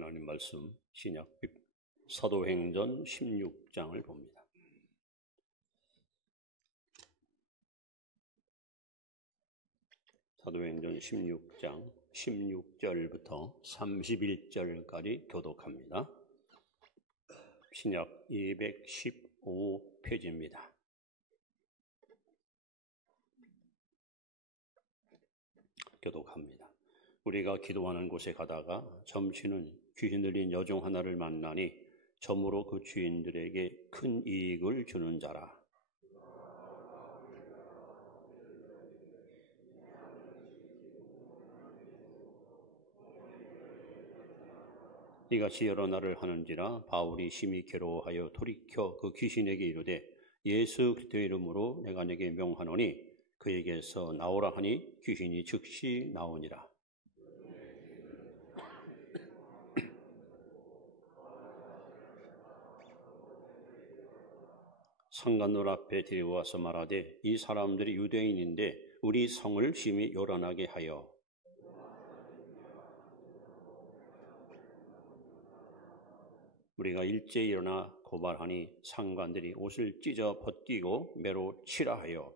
하나님 말씀 신약 사도행전 16장을 봅니다. 사도행전 16장 16절부터 31절까지 교독합니다. 신약 215페이지입니다. 교독합니다. 우리가 기도하는 곳에 가다가 점치는 귀신 들린 여종 하나를 만나니 점으로 그 주인들에게 큰 이익을 주는 자라. 이같이 여러 날을 하는지라 바울이 심히 괴로워하여 돌이켜 그 귀신에게 이르되 예수 그리스도의 이름으로 내가 네게 명하노니 그에게서 나오라 하니 귀신이 즉시 나오니라. 상관들 앞에 데리고 와서 말하되 이 사람들이 유대인인데 우리 성을 심히 요란하게 하여 우리가 일제히 일어나 고발하니 상관들이 옷을 찢어 벗기고 매로 치라 하여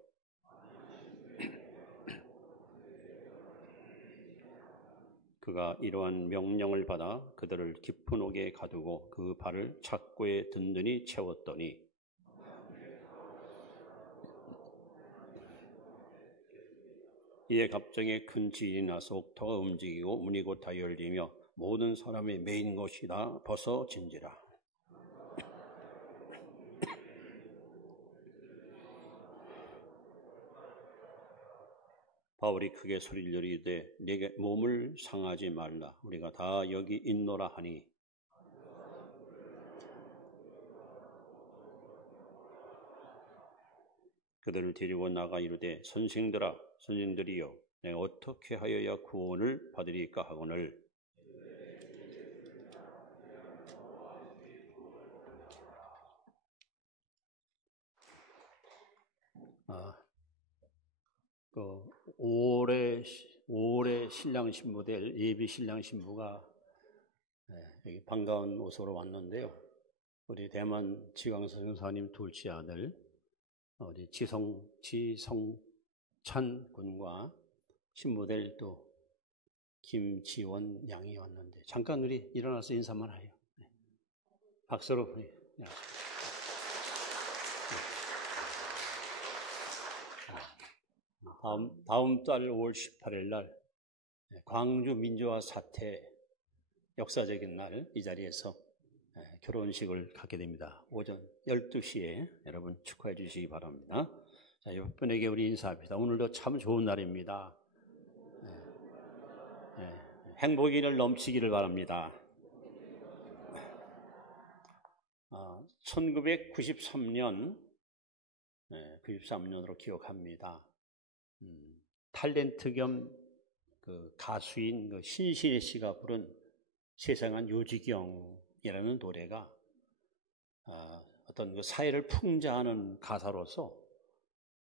그가 이러한 명령을 받아 그들을 깊은 옥에 가두고 그 발을 착고에 든든히 채웠더니 이에 갑자기 큰 지진이 나서 옥토가 움직이고 문이 곧 다 열리며 모든 사람이 매인 것이 다 벗어진지라. 바울이 크게 소리를 이르되 네게 몸을 상하지 말라. 우리가 다 여기 있노라 하니 그들을 데리고 나가 이르되 선생들이여 내가 어떻게 하여야 구원을 받으리까 하거늘 올해 신랑 신부 될 예비 신랑 신부가 여기 반가운 옷으로 왔는데요. 우리 대만 지광서 선생님 둘째 아들 우리 지성찬 군과 신부될 또 김지원 양이 왔는데 잠깐 우리 일어나서 인사만 해요. 박수로 다음 달 5월 18일 날 광주 민주화 사태 역사적인 날 이 자리에서 결혼식을 갖게 됩니다. 오전 12시에 여러분 축하해 주시기 바랍니다. 자, 옆분에게 우리 인사합니다. 오늘도 참 좋은 날입니다. 행복이 넘치기를 바랍니다. 1993년으로 기억합니다. 탤런트 겸 그 가수인 그 신신혜 씨가 부른 세상은 요지경이라는 노래가 어떤 그 사회를 풍자하는 가사로서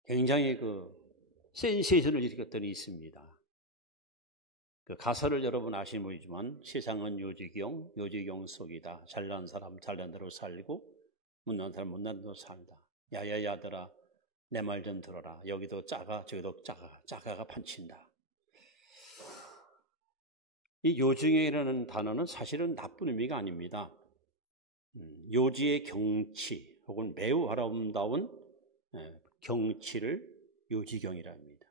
굉장히 그 센세이션을 일으켰던 게 있습니다. 그 가사를 여러분 아시는 분이지만 세상은 요지경 속이다. 잘난 사람 잘난 대로 살고 못난 사람 못난 대로 살다. 야야야들아 내 말 좀 들어라. 여기도 짜가 저기도 짜가가 판친다. 이 요지경이라는 단어는 사실은 나쁜 의미가 아닙니다. 요지의 경치 혹은 매우 아름다운 경치를 요지경이라 합니다.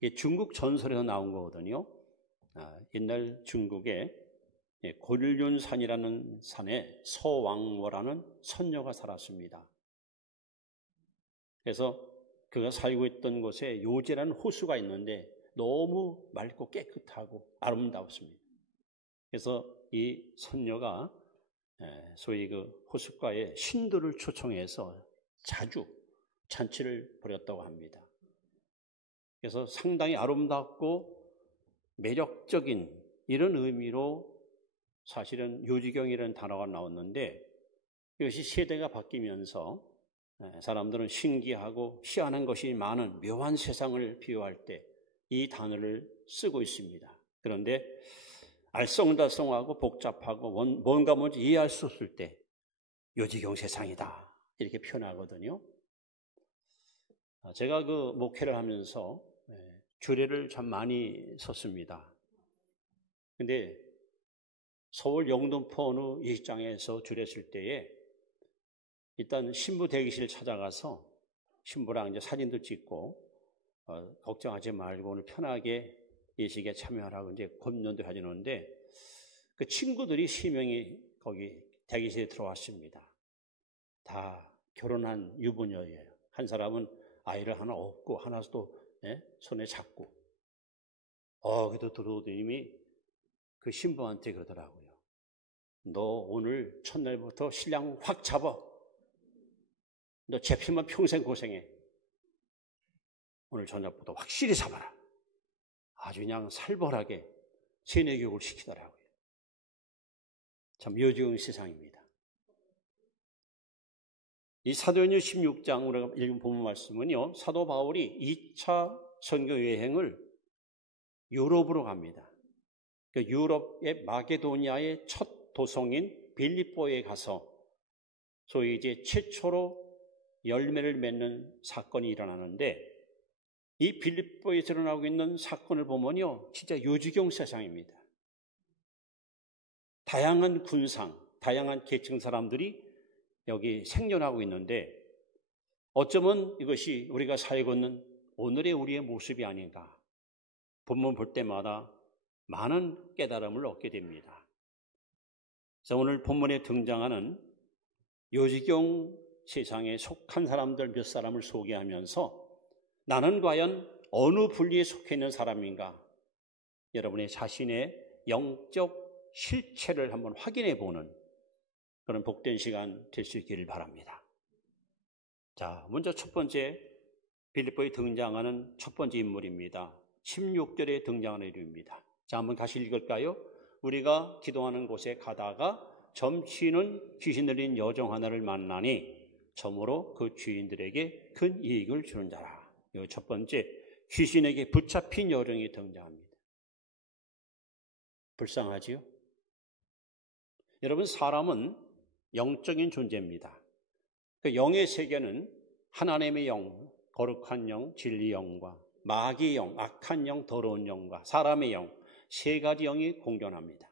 이게 중국 전설에서 나온 거거든요. 옛날 중국에 곤륜산이라는 산에 서왕모라는 선녀가 살았습니다. 그래서 그가 살고 있던 곳에 요지라는 호수가 있는데 너무 맑고 깨끗하고 아름답습니다. 그래서 이 선녀가 소위 그 호숫가에 신도를 초청해서 자주 잔치를 벌였다고 합니다. 그래서 상당히 아름답고 매력적인 이런 의미로 사실은 요지경이라는 단어가 나왔는데 이것이 세대가 바뀌면서 사람들은 신기하고 희한한 것이 많은 묘한 세상을 비유할 때 이 단어를 쓰고 있습니다. 그런데 알쏭달쏭하고 복잡하고 뭔가 뭔지 이해할 수 없을 때 요지경 세상이다 이렇게 표현하거든요. 제가 그 목회를 하면서 주례를 참 많이 섰습니다. 근데 서울 영등포 어느 예식장에서 주례 쓸 때에 일단 신부 대기실 찾아가서 신부랑 이제 사진도 찍고 걱정하지 말고 오늘 편하게 예식에 참여하라고 이제 권면도 해주는데 그 친구들이 10명이 거기 대기실에 들어왔습니다. 다 결혼한 유부녀예요. 한 사람은 아이를 하나 업고 하나 또 손에 잡고 그래도 들어오더니 그 신부한테 그러더라고요. 너 오늘 첫날부터 신랑 확 잡아. 너 잡히면 평생 고생해. 오늘 저녁부터 확실히 잡아라. 아주 그냥 살벌하게 세뇌교육을 시키더라고요. 참 요지경 세상입니다. 이 사도행전 16장 우리가 읽은 본문 말씀은요, 사도 바울이 2차 선교 여행을 유럽으로 갑니다. 그 유럽의 마게도니아의 첫 도성인 빌립보에 가서 소위 이제 최초로 열매를 맺는 사건이 일어나는데 이 빌립보에 일어나고 있는 사건을 보면요, 진짜 요지경 세상입니다. 다양한 군상, 다양한 계층 사람들이 여기 생존하고 있는데 어쩌면 이것이 우리가 살고 있는 오늘의 우리의 모습이 아닌가. 본문 볼 때마다 많은 깨달음을 얻게 됩니다. 그래서 오늘 본문에 등장하는 요지경 세상에 속한 사람들 몇 사람을 소개하면서 나는 과연 어느 분리에 속해 있는 사람인가? 여러분의 자신의 영적 실체를 한번 확인해 보는 그런 복된 시간 될 수 있기를 바랍니다. 자, 먼저 첫 번째 빌립보에 등장하는 첫 번째 인물입니다. 16절에 등장하는 이름입니다. 자, 한번 다시 읽을까요? 우리가 기도하는 곳에 가다가 점치는 귀신 들린 여종 하나를 만나니 점으로 그 주인들에게 큰 이익을 주는 자라. 이 첫 번째, 귀신에게 붙잡힌 여종이 등장합니다. 불쌍하지요? 여러분, 사람은 영적인 존재입니다. 그 영의 세계는 하나님의 영, 거룩한 영, 진리 영과 마귀의 영, 악한 영, 더러운 영과 사람의 영, 세 가지 영이 공존합니다.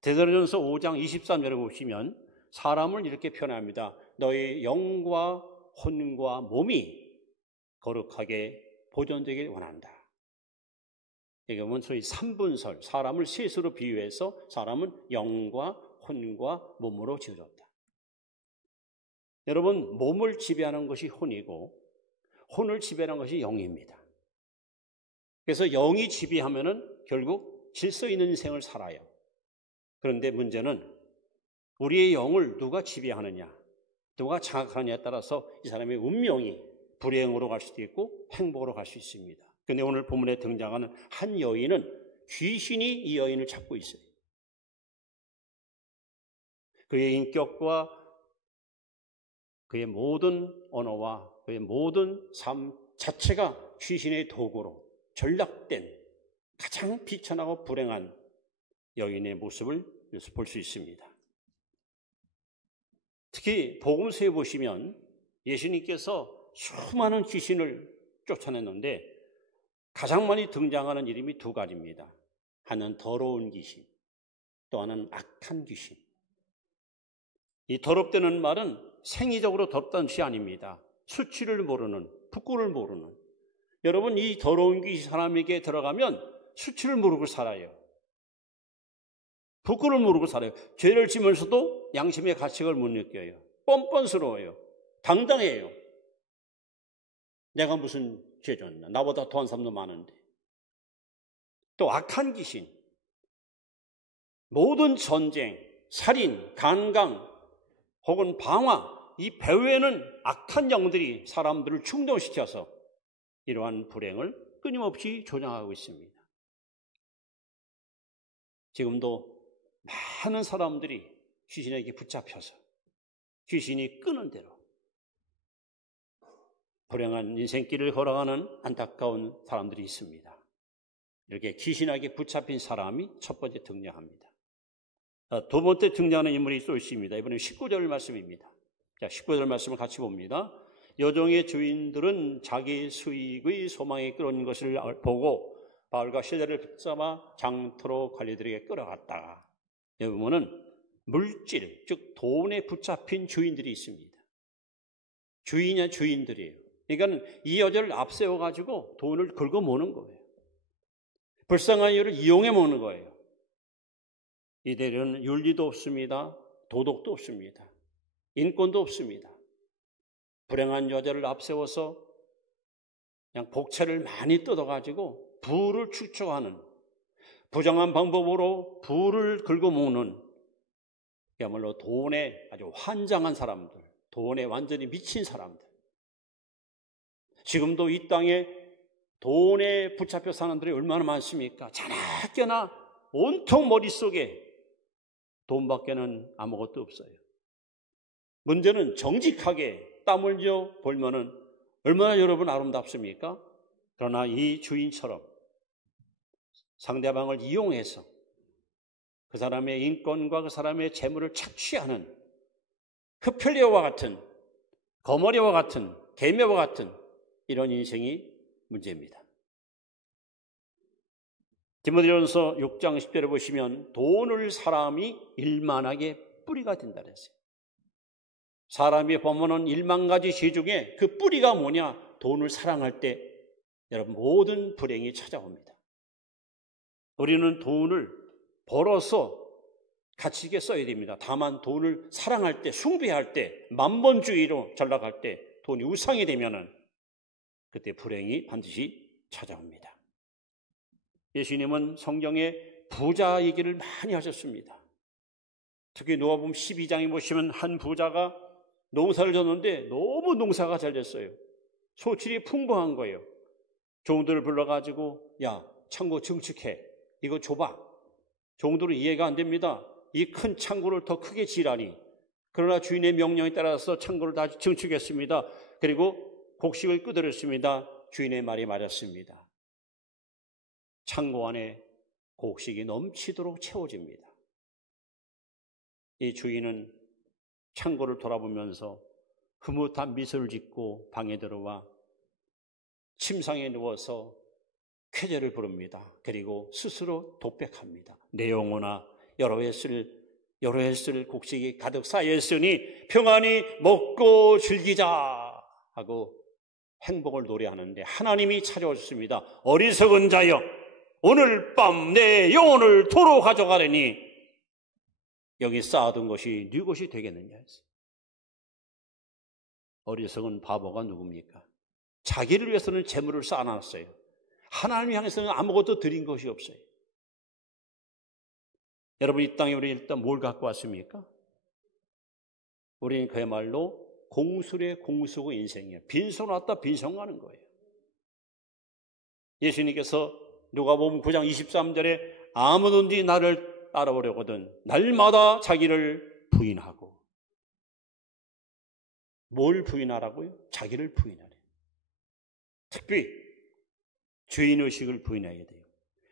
데살로니가서 5장 23절에 보시면 사람을 이렇게 표현합니다. 너의 영과 혼과 몸이 거룩하게 보존되길 원한다. 이게 보면 소위 삼분설, 사람을 셋으로 비유해서 사람은 영과 혼과 몸으로 지어졌다. 여러분, 몸을 지배하는 것이 혼이고 혼을 지배하는 것이 영입니다. 그래서 영이 지배하면은 결국 질서 있는 인생을 살아요. 그런데 문제는 우리의 영을 누가 지배하느냐, 누가 장악하느냐에 따라서 이 사람의 운명이 불행으로 갈 수도 있고 행복으로 갈 수 있습니다. 그런데 오늘 본문에 등장하는 한 여인은 귀신이 이 여인을 잡고 있어요. 그의 인격과 그의 모든 언어와 그의 모든 삶 자체가 귀신의 도구로 전락된 가장 비천하고 불행한 여인의 모습을 여기서 볼 수 있습니다. 특히 복음서에 보시면 예수님께서 수많은 귀신을 쫓아냈는데 가장 많이 등장하는 이름이 두 가지입니다. 하나는 더러운 귀신, 또 하나는 악한 귀신. 이 더럽다는 말은 생리적으로 덥다는 뜻이 아닙니다. 수치를 모르는, 부끄를 모르는. 여러분, 이 더러운 귀신 사람에게 들어가면 수치를 모르고 살아요. 부끄를 모르고 살아요. 죄를 지면서도 양심의 가책을 못 느껴요. 뻔뻔스러워요. 당당해요. 내가 무슨 죄 졌나? 나보다 더한 사람도 많은데. 또 악한 귀신. 모든 전쟁, 살인, 간강, 혹은 방화, 이 배후에는 악한 영들이 사람들을 충동시켜서 이러한 불행을 끊임없이 조장하고 있습니다. 지금도 많은 사람들이 귀신에게 붙잡혀서 귀신이 끄는 대로 불행한 인생길을 걸어가는 안타까운 사람들이 있습니다. 이렇게 귀신에게 붙잡힌 사람이 첫 번째 등장합니다. 두 번째 등장하는 인물이 또 있습니다. 이번엔 19절 말씀입니다. 자, 19절 말씀을 같이 봅니다. 여종의 주인들은 자기 수익의 소망에 끌어온 것을 보고 바울과 실레를 붙잡아 장터로 관리들에게 끌어갔다가, 여기 보면은 물질, 즉 돈에 붙잡힌 주인들이 있습니다. 주인이야 주인들이에요. 그러니까 이 여자를 앞세워가지고 돈을 긁어 모는 거예요. 불쌍한 여를 이용해 먹는 거예요. 이들은 윤리도 없습니다. 도덕도 없습니다. 인권도 없습니다. 불행한 여자를 앞세워서 그냥 복채를 많이 뜯어가지고 부를 축적하는, 부정한 방법으로 부를 긁어먹는, 그야말로 돈에 아주 환장한 사람들, 돈에 완전히 미친 사람들. 지금도 이 땅에 돈에 붙잡혀 사는 사람들이 얼마나 많습니까? 자나깨나 온통 머릿속에 돈밖에는 아무것도 없어요. 문제는 정직하게 땀 흘려 벌면은 얼마나 여러분 아름답습니까? 그러나 이 주인처럼 상대방을 이용해서 그 사람의 인권과 그 사람의 재물을 착취하는 흡혈리와 같은, 거머리와 같은, 개미와 같은 이런 인생이 문제입니다. 디모데전서 6장 10절에 보시면 돈을 사람이 일만하게 뿌리가 된다 그랬어요. 사람이 범하는 1만 가지 죄 중에 그 뿌리가 뭐냐? 돈을 사랑할 때 여러분 모든 불행이 찾아옵니다. 우리는 돈을 벌어서 가치 있게 써야 됩니다. 다만 돈을 사랑할 때, 숭배할 때, 만본주의로 전락할 때 돈이 우상이 되면은 그때 불행이 반드시 찾아옵니다. 예수님은 성경에 부자 얘기를 많이 하셨습니다. 특히 누가복음 12장에 보시면 한 부자가 농사를 졌는데 너무 농사가 잘 됐어요. 소출이 풍부한 거예요. 종들을 불러가지고 야, 창고 증축해. 이거 줘봐. 종들은 이해가 안 됩니다. 이 큰 창고를 더 크게 지라니. 그러나 주인의 명령에 따라서 창고를 다 증축했습니다. 그리고 곡식을 끄드렸습니다. 주인의 말이 맞았습니다. 창고 안에 곡식이 넘치도록 채워집니다. 이 주인은 창고를 돌아보면서 흐뭇한 미소를 짓고 방에 들어와 침상에 누워서 쾌제를 부릅니다. 그리고 스스로 독백합니다. 내 영혼아, 여러 해 쓸 곡식이 가득 쌓여있으니 평안히 먹고 즐기자 하고 행복을 노래하는데 하나님이 찾아오셨습니다. 어리석은 자여, 오늘 밤 내 영혼을 도로 가져가려니 여기 쌓아둔 것이 네 것이 되겠느냐 했어요. 어리석은 바보가 누굽니까? 자기를 위해서는 재물을 쌓아놨어요. 하나님 향해서는 아무것도 드린 것이 없어요. 여러분, 이 땅에 우리 일단 뭘 갖고 왔습니까? 우리는 그야말로 공술에 공수고 인생이에요. 빈손 왔다 빈손 가는 거예요. 예수님께서 누가복음 9장 23절에 아무든지 나를 따라오려거든 날마다 자기를 부인하고. 뭘 부인하라고요? 자기를 부인하래. 특히 주인의식을 부인해야 돼요.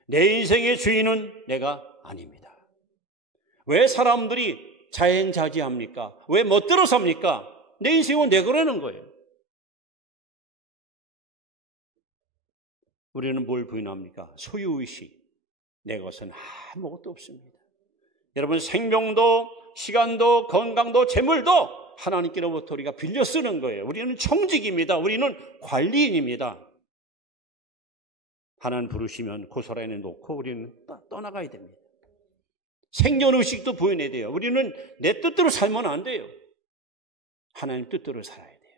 내 인생의 주인은 내가 아닙니다. 왜 사람들이 자행자지합니까? 왜 멋대로 삽니까? 내 인생은 내 거라는 거예요. 우리는 뭘 부인합니까? 소유의식. 내 것은 아무것도 없습니다. 여러분, 생명도 시간도 건강도 재물도 하나님께로부터 우리가 빌려 쓰는 거예요. 우리는 청직입니다. 우리는 관리인입니다. 하나님 부르시면 고소란에 놓고 우리는 떠나가야 됩니다. 생존의식도 부인해야 돼요. 우리는 내 뜻대로 살면 안 돼요. 하나님 뜻대로 살아야 돼요.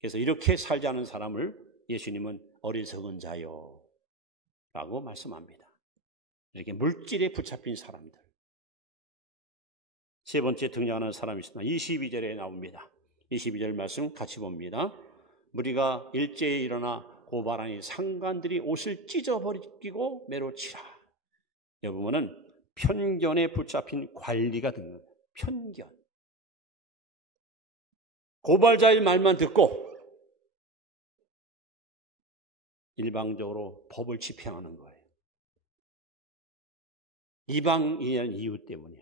그래서 이렇게 살지 않은 사람을 예수님은 어리석은 자요 라고 말씀합니다. 이렇게 물질에 붙잡힌 사람들. 세 번째 등장하는 사람이 있습니다. 22절에 나옵니다. 22절 말씀 같이 봅니다. 무리가 일제에 일어나 고발하니 상관들이 옷을 찢어버리고 매로치라. 여기 보면은 편견에 붙잡힌 관리가 된 겁니다. 편견. 고발자의 말만 듣고 일방적으로 법을 집행하는 거예요. 이방인이라는 이유 때문에,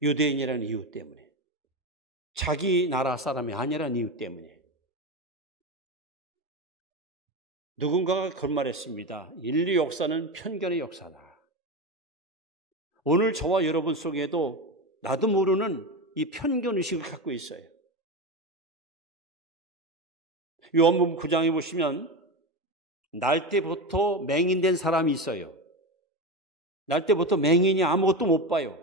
유대인이라는 이유 때문에, 자기 나라 사람이 아니라는 이유 때문에. 누군가가 그런 말했습니다. 인류 역사는 편견의 역사다. 오늘 저와 여러분 속에도 나도 모르는 이 편견의식을 갖고 있어요. 요한복음 9장에 보시면 날 때부터 맹인된 사람이 있어요. 날 때부터 맹인이 아무것도 못 봐요.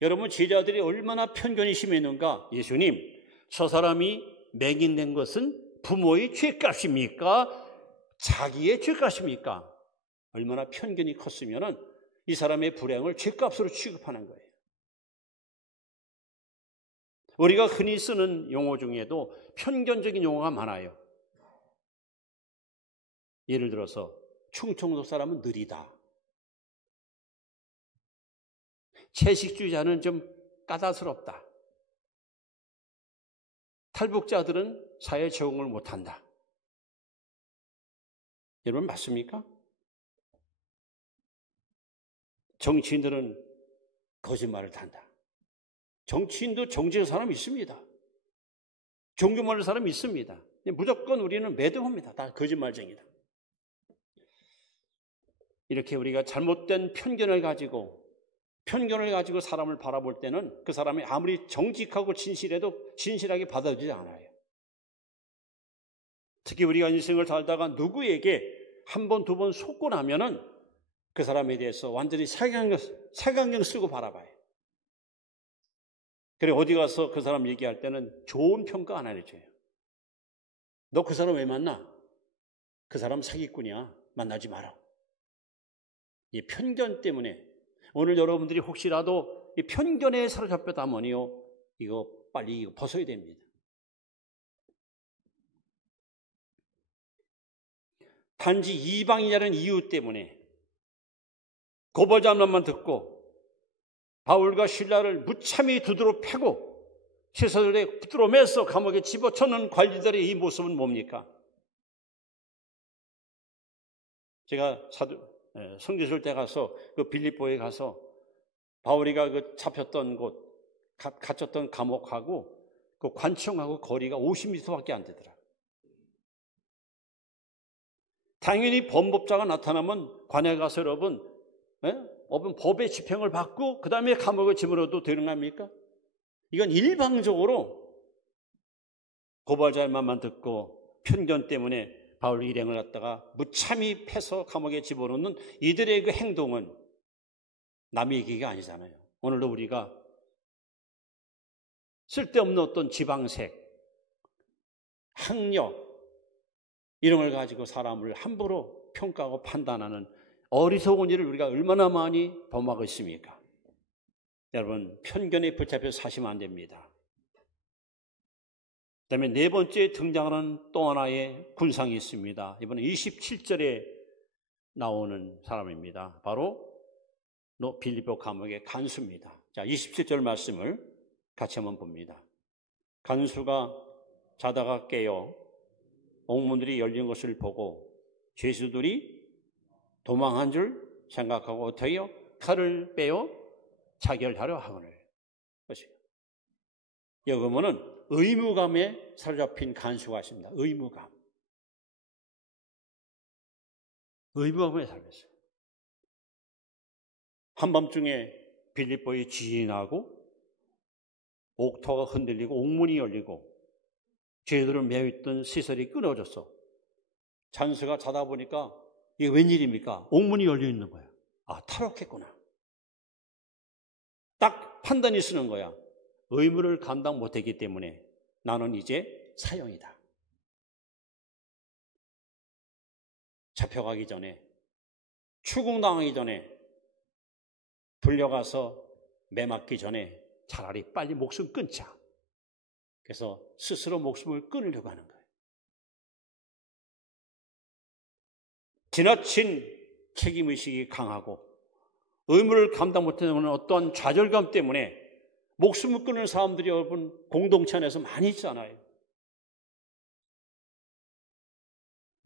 여러분, 제자들이 얼마나 편견이 심했는가? 예수님, 저 사람이 맹인된 것은 부모의 죄값입니까? 자기의 죄값입니까? 얼마나 편견이 컸으면 이 사람의 불행을 죄값으로 취급하는 거예요. 우리가 흔히 쓰는 용어 중에도 편견적인 용어가 많아요. 예를 들어서 충청도 사람은 느리다. 채식주의자는 좀 까다스럽다. 탈북자들은 사회에 적응을 못한다. 여러분, 맞습니까? 정치인들은 거짓말을 한다. 정치인도 정직한 사람이 있습니다. 종교 많은 사람이 있습니다. 무조건 우리는 매듭합니다. 다 거짓말쟁이다. 이렇게 우리가 잘못된 편견을 가지고 사람을 바라볼 때는 그 사람이 아무리 정직하고 진실해도 진실하게 받아들이지 않아요. 특히 우리가 인생을 살다가 누구에게 한 번, 두 번 속고 나면은 그 사람에 대해서 완전히 색안경 쓰고 바라봐요. 그래, 어디 가서 그 사람 얘기할 때는 좋은 평가 안 해줘요. 너 그 사람 왜 만나? 그 사람 사기꾼이야. 만나지 마라. 이 편견 때문에 오늘 여러분들이 혹시라도 이 편견에 사로잡혔다면요, 이거 빨리 벗어야 됩니다. 단지 이방인이라는 이유 때문에 고발장난만 듣고 바울과 실라를 무참히 두드러 패고 시설에 붙들어 매서 감옥에 집어넣는 관리들의 이 모습은 뭡니까? 제가 성지순 때 가서 그 빌립보에 가서 바울이가 그 잡혔던 곳, 갇혔던 감옥하고 그 관청하고 거리가 50m밖에 안 되더라. 당연히 범법자가 나타나면 관에 가서 여러분, 법의 집행을 받고 그 다음에 감옥에 집어넣어도 되는 거 아닙니까? 이건 일방적으로 고발자의 말만 듣고 편견 때문에 바울 일행을 갖다가 무참히 패서 감옥에 집어넣는 이들의 그 행동은 남의 얘기가 아니잖아요. 오늘도 우리가 쓸데없는 어떤 지방색, 학력 이런 걸 가지고 사람을 함부로 평가하고 판단하는 어리석은 일을 우리가 얼마나 많이 범하고 있습니까? 여러분, 편견에 붙잡혀서 사시면 안 됩니다. 그 다음에 네 번째 등장하는 또 하나의 군상이 있습니다. 이번에 27절에 나오는 사람입니다. 바로 빌립보 감옥의 간수입니다. 자, 27절 말씀을 같이 한번 봅니다. 간수가 자다가 깨어 옥문들이 열린 것을 보고 죄수들이 도망한 줄 생각하고 어떻게 칼을 빼어 자결하려 하거늘. 여기 보면은 의무감에 사로잡힌 간수가 있습니다. 의무감에 살았어요. 한밤중에 빌립보에 지진이 나고 옥토가 흔들리고 옥문이 열리고 죄들을 매여있던 시설이 끊어졌어. 잔수가 자다 보니까 이게 웬일입니까? 옥문이 열려있는 거야. 아, 탈옥했구나. 딱 판단이 쓰는 거야. 의무를 감당 못했기 때문에 나는 이제 사형이다. 잡혀가기 전에, 추궁당하기 전에, 불려가서 매 맞기 전에 차라리 빨리 목숨 끊자. 그래서 스스로 목숨을 끊으려고 하는 거예요. 지나친 책임의식이 강하고 의무를 감당 못하는 어떠한 좌절감 때문에 목숨을 끊는 사람들이 여러분 공동체 안에서 많이 있잖아요.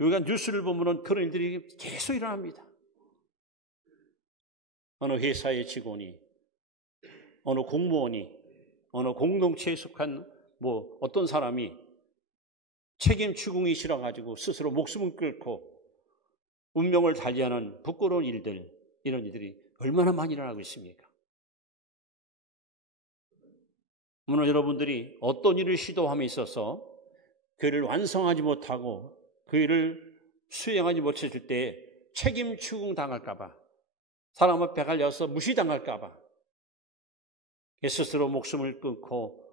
우리가 뉴스를 보면 그런 일들이 계속 일어납니다. 어느 회사의 직원이, 어느 공무원이, 어느 공동체에 속한 어떤 사람이 책임 추궁이 싫어가지고 스스로 목숨을 끊고 운명을 달리하는 부끄러운 일들, 이런 일들이 얼마나 많이 일어나고 있습니까? 오늘 여러분들이 어떤 일을 시도함에 있어서 그 일을 완성하지 못하고 그 일을 수행하지 못했을 때 책임 추궁 당할까 봐, 사람 앞에 갈려서 무시당할까 봐 스스로 목숨을 끊고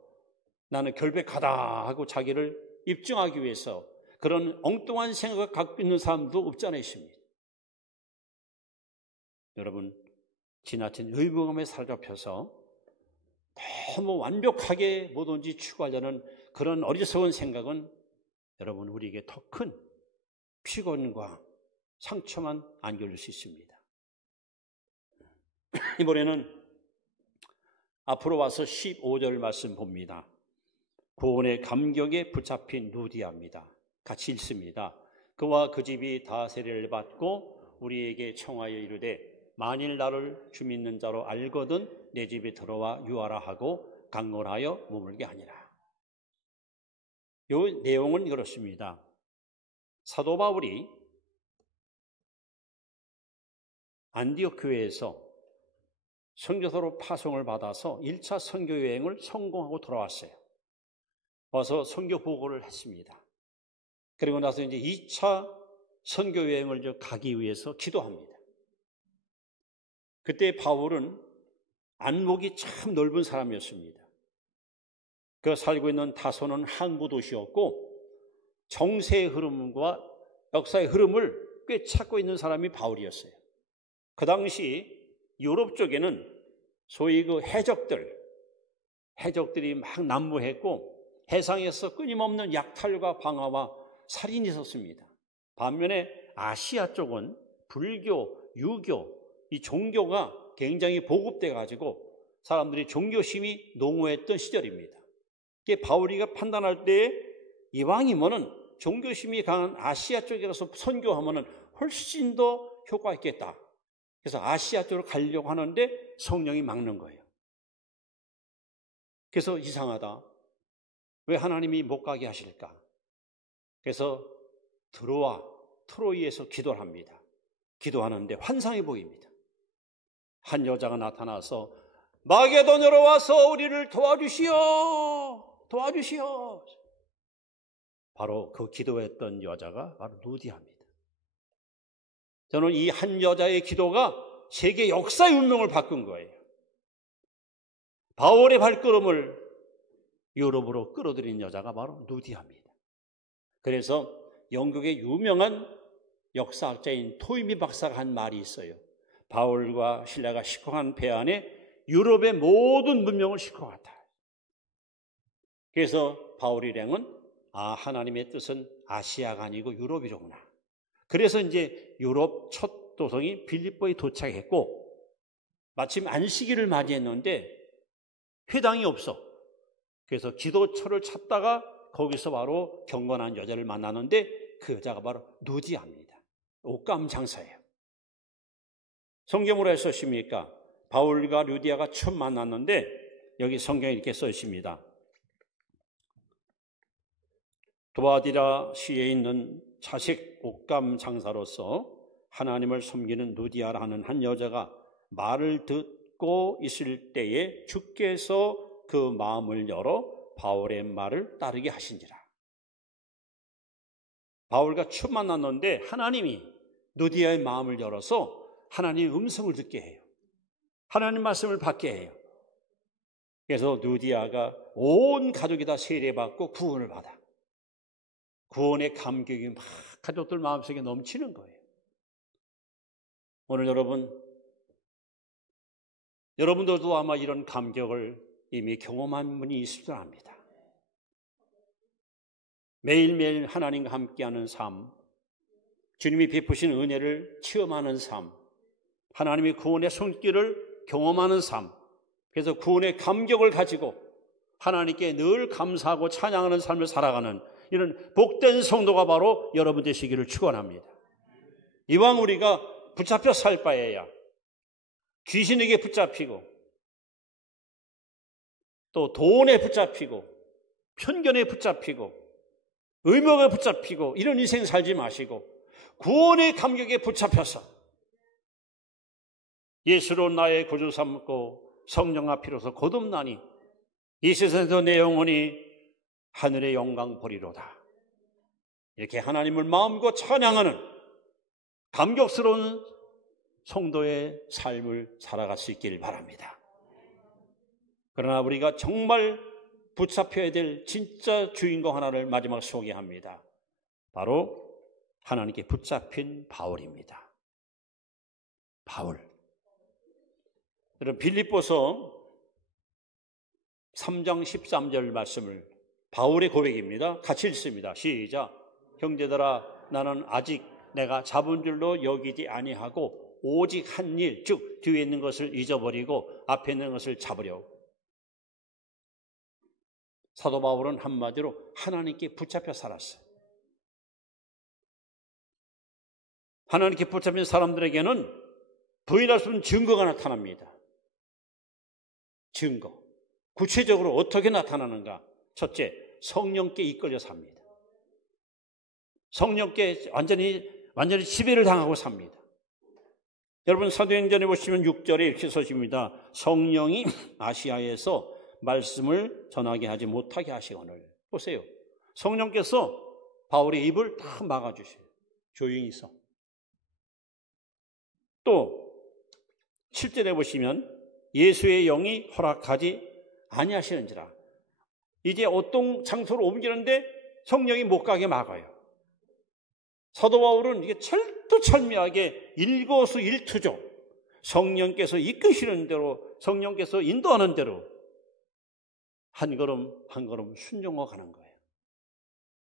나는 결백하다 하고 자기를 입증하기 위해서 그런 엉뚱한 생각을 갖고 있는 사람도 없지 않아 있습니다. 여러분, 지나친 의무감에 사로잡혀서 너무 완벽하게 뭐든지 추구하려는 그런 어리석은 생각은 여러분 우리에게 더 큰 피곤과 상처만 안겨줄 수 있습니다. 이번에는 앞으로 와서 15절 말씀 봅니다. 구원의 감격에 붙잡힌 루디아입니다. 같이 읽습니다. 그와 그 집이 다 세례를 받고 우리에게 청하여 이르되 만일 나를 주 믿는 자로 알거든 내 집에 들어와 유하라 하고 강론하여 머물게 하니라. 이 내용은 그렇습니다. 사도 바울이 안디옥 교회에서 선교사로 파송을 받아서 1차 선교 여행을 성공하고 돌아왔어요. 와서 선교 보고를 했습니다. 그리고 나서 이제 2차 선교 여행을 가기 위해서 기도합니다. 그때 바울은 안목이 참 넓은 사람이었습니다. 그 살고 있는 다소는 항구 도시였고 정세의 흐름과 역사의 흐름을 꿰찾고 있는 사람이 바울이었어요. 그 당시 유럽 쪽에는 소위 그 해적들이 막 난무했고 해상에서 끊임없는 약탈과 방화와 살인이 있었습니다. 반면에 아시아 쪽은 불교, 유교, 이 종교가 굉장히 보급돼 가지고 사람들이 종교심이 농후했던 시절입니다. 이게 바울이가 판단할 때 이왕이면은 종교심이 강한 아시아 쪽이라서 선교하면은 훨씬 더 효과 있겠다. 그래서 아시아 쪽으로 가려고 하는데 성령이 막는 거예요. 그래서 이상하다. 왜 하나님이 못 가게 하실까? 그래서 트로이에서 기도를 합니다. 기도하는데 환상이 보입니다. 한 여자가 나타나서 마게도냐로 와서 우리를 도와주시오. 바로 그 기도했던 여자가 바로 루디아입니다. 저는 이 한 여자의 기도가 세계 역사의 운명을 바꾼 거예요. 바울의 발걸음을 유럽으로 끌어들인 여자가 바로 루디아입니다. 그래서 영국의 유명한 역사학자인 토이미 박사가 한 말이 있어요. 바울과 실라가 식후한 배 안에 유럽의 모든 문명을 싣고 갔다. 그래서 바울 일행은 하나님의 뜻은 아시아가 아니고 유럽이로구나. 그래서 이제 유럽 첫 도성이 빌립보에 도착했고 마침 안식일을 맞이했는데 회당이 없어. 그래서 기도처를 찾다가 거기서 바로 경건한 여자를 만나는데 그 여자가 바로 루디아입니다. 옷감 장사예요. 성경으로 해서 있습니까? 바울과 루디아가 처음 만났는데 여기 성경에 이렇게 써 있습니다. 도아디라 시에 있는 자식 옷감 장사로서 하나님을 섬기는 루디아라는 한 여자가 말을 듣고 있을 때에 주께서 그 마음을 열어 바울의 말을 따르게 하신지라. 바울과 처음 만났는데 하나님이 루디아의 마음을 열어서 하나님의 음성을 듣게 해요. 하나님 말씀을 받게 해요. 그래서 루디아가 온 가족이 다 세례받고 구원을 받아. 구원의 감격이 막 가족들 마음속에 넘치는 거예요. 오늘 여러분들도 아마 이런 감격을 이미 경험한 분이 있을 줄 압니다. 매일매일 하나님과 함께하는 삶, 주님이 베푸신 은혜를 체험하는 삶, 하나님의 구원의 손길을 경험하는 삶, 그래서 구원의 감격을 가지고 하나님께 늘 감사하고 찬양하는 삶을 살아가는 이런 복된 성도가 바로 여러분 되시기를 축원합니다. 이왕 우리가 붙잡혀 살 바에야 귀신에게 붙잡히고 또 돈에 붙잡히고 편견에 붙잡히고 의목에 붙잡히고 이런 인생 살지 마시고 구원의 감격에 붙잡혀서 예수로 나의 구주 삼고 성령 앞이로서 거듭나니 이 세상에서 내 영혼이 하늘의 영광 보리로다. 이렇게 하나님을 마음껏 찬양하는 감격스러운 성도의 삶을 살아갈 수 있길 바랍니다. 그러나 우리가 정말 붙잡혀야 될 진짜 주인공 하나를 마지막 소개합니다. 바로 하나님께 붙잡힌 바울입니다. 바울. 여러분 빌립보서 3장 13절 말씀을 바울의 고백입니다. 같이 읽습니다. 시작. 형제들아 나는 아직 내가 잡은 줄로 여기지 아니하고 오직 한 일, 즉 뒤에 있는 것을 잊어버리고 앞에 있는 것을 잡으려고. 사도 바울은 한마디로 하나님께 붙잡혀 살았어요. 하나님께 붙잡힌 사람들에게는 부인할 수 없는 증거가 나타납니다. 증거. 구체적으로 어떻게 나타나는가? 첫째, 성령께 이끌려 삽니다. 성령께 완전히 지배를 당하고 삽니다. 여러분 사도행전에 보시면 6절에 이렇게 써집니다. 성령이 아시아에서 말씀을 전하게 하지 못하게 하시거늘. 보세요. 성령께서 바울의 입을 다 막아주셔요. 조용히 있어. 또 7절에 보시면 예수의 영이 허락하지 아니하시는지라. 이제 어떤 장소로 옮기는데 성령이 못 가게 막아요. 사도 바울은 이게 철두철미하게 일거수일투족 성령께서 이끄시는 대로 성령께서 인도하는 대로 한 걸음 한 걸음 순종하고 가는 거예요.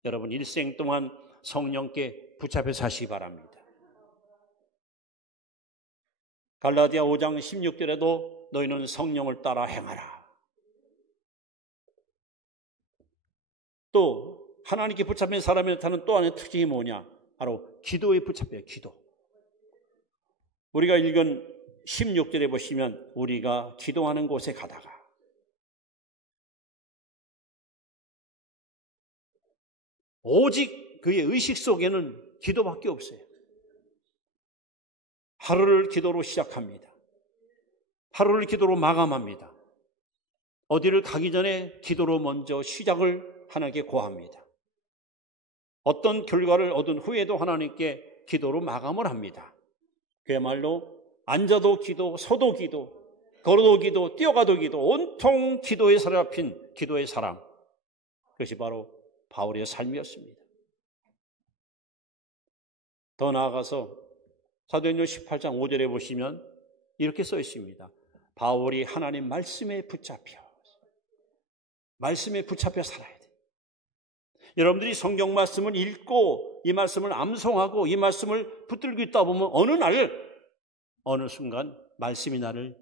여러분 일생 동안 성령께 붙잡혀 사시기 바랍니다. 갈라디아 5장 16절에도 너희는 성령을 따라 행하라. 또 하나님께 붙잡힌 사람이 나타나는 또 하나의 특징이 뭐냐? 바로 기도에 붙잡혀요. 기도. 우리가 읽은 16절에 보시면 우리가 기도하는 곳에 가다가 오직 그의 의식 속에는 기도밖에 없어요. 하루를 기도로 시작합니다. 하루를 기도로 마감합니다. 어디를 가기 전에 기도로 먼저 시작을 하나님께 고합니다. 어떤 결과를 얻은 후에도 하나님께 기도로 마감을 합니다. 그야말로 앉아도 기도, 서도 기도, 걸어도 기도, 뛰어가도 기도, 온통 기도에 사로잡힌 기도의 사람. 그것이 바로 바울의 삶이었습니다. 더 나아가서 사도행전 18장 5절에 보시면 이렇게 써 있습니다. 바울이 하나님 말씀에 붙잡혀 살아야 돼. 여러분들이 성경 말씀을 읽고 이 말씀을 암송하고 이 말씀을 붙들고 있다 보면 어느 순간 말씀이 나를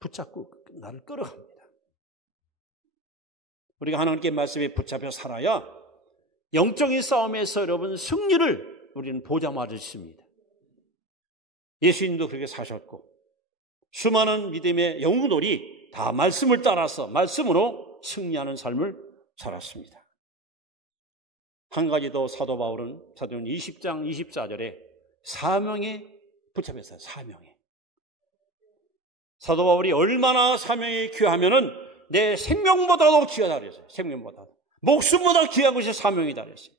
붙잡고 나를 끌어갑니다. 우리가 하나님께 말씀에 붙잡혀 살아야 영적인 싸움에서 여러분 승리를 우리는 보자마자 있습니다. 예수님도 그렇게 사셨고 수많은 믿음의 영웅들이 다 말씀을 따라서 말씀으로 승리하는 삶을 살았습니다. 한 가지 더 사도 바울은 사도행전 20장 24절에 사명에 붙잡혔어요. 사명에. 사도 바울이 얼마나 사명에 귀하면은 내 생명보다도 귀하다 그랬어요. 생명보다. 목숨보다 귀한 것이 사명이다 그랬어요.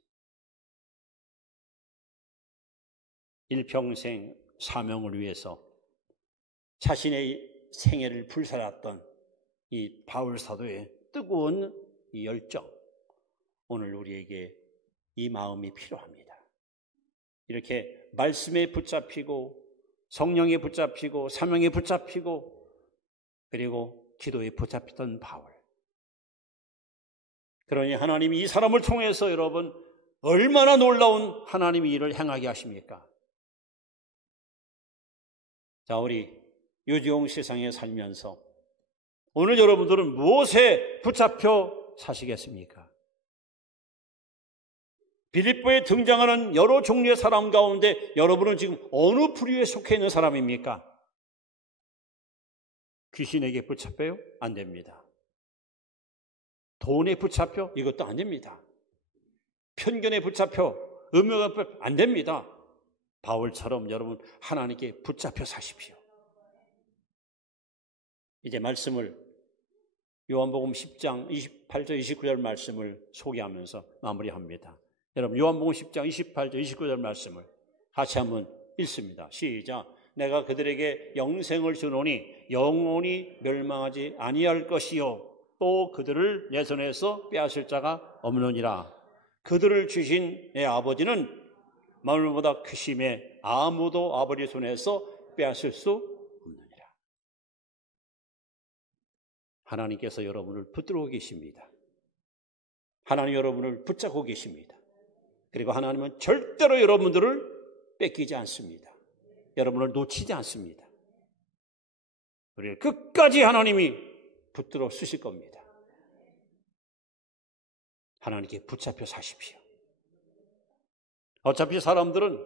일평생 사명을 위해서 자신의 생애를 불살았던 이 바울 사도의 뜨거운 이 열정, 오늘 우리에게 이 마음이 필요합니다. 이렇게 말씀에 붙잡히고 성령에 붙잡히고 사명에 붙잡히고 그리고 기도에 붙잡히던 바울. 그러니 하나님이 이 사람을 통해서 여러분 얼마나 놀라운 하나님의 일을 행하게 하십니까? 자, 우리 요지용 세상에 살면서 오늘 여러분들은 무엇에 붙잡혀 사시겠습니까? 빌립보에 등장하는 여러 종류의 사람 가운데 여러분은 지금 어느 부류에 속해 있는 사람입니까? 귀신에게 붙잡혀요? 안 됩니다. 돈에 붙잡혀? 이것도 안 됩니다. 편견에 붙잡혀? 음욕에 붙잡혀? 안 됩니다. 바울처럼 여러분 하나님께 붙잡혀 사십시오. 이제 말씀을 요한복음 10장 28절 29절 말씀을 소개하면서 마무리합니다. 여러분 요한복음 10장 28절 29절 말씀을 같이 한번 읽습니다. 시작. 내가 그들에게 영생을 주노니 영원히 멸망하지 아니할 것이요 또 그들을 내 손에서 빼앗을 자가 없느니라. 그들을 주신 내 아버지는 만물보다 크심에 아무도 아버지 손에서 빼앗을 수 없느니라. 하나님께서 여러분을 붙들고 계십니다. 하나님 여러분을 붙잡고 계십니다. 그리고 하나님은 절대로 여러분들을 뺏기지 않습니다. 여러분을 놓치지 않습니다. 우리를 끝까지 하나님이 붙들어 쓰실 겁니다. 하나님께 붙잡혀 사십시오. 어차피 사람들은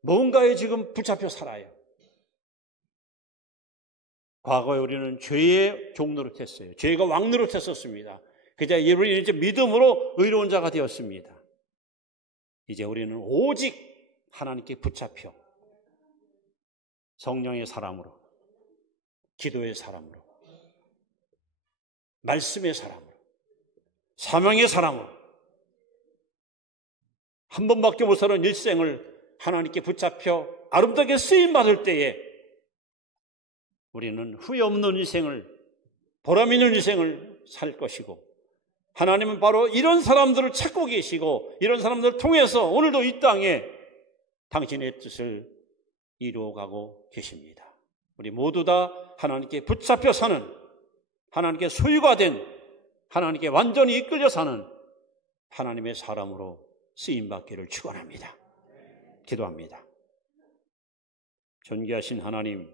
뭔가에 지금 붙잡혀 살아요. 과거에 우리는 죄의 종노릇했어요. 죄가 왕노릇했었습니다. 그저 우리는 이제 믿음으로 의로운 자가 되었습니다. 이제 우리는 오직 하나님께 붙잡혀 성령의 사람으로, 기도의 사람으로, 말씀의 사람으로, 사명의 사람으로 한 번밖에 못 사는 일생을 하나님께 붙잡혀 아름답게 쓰임받을 때에 우리는 후회 없는 인생을, 보람 있는 인생을 살 것이고 하나님은 바로 이런 사람들을 찾고 계시고 이런 사람들을 통해서 오늘도 이 땅에 당신의 뜻을 이루어가고 계십니다. 우리 모두 다 하나님께 붙잡혀 사는, 하나님께 소유가 된, 하나님께 완전히 이끌려 사는 하나님의 사람으로 쓰임받기를 축원합니다. 기도합니다. 존귀하신 하나님,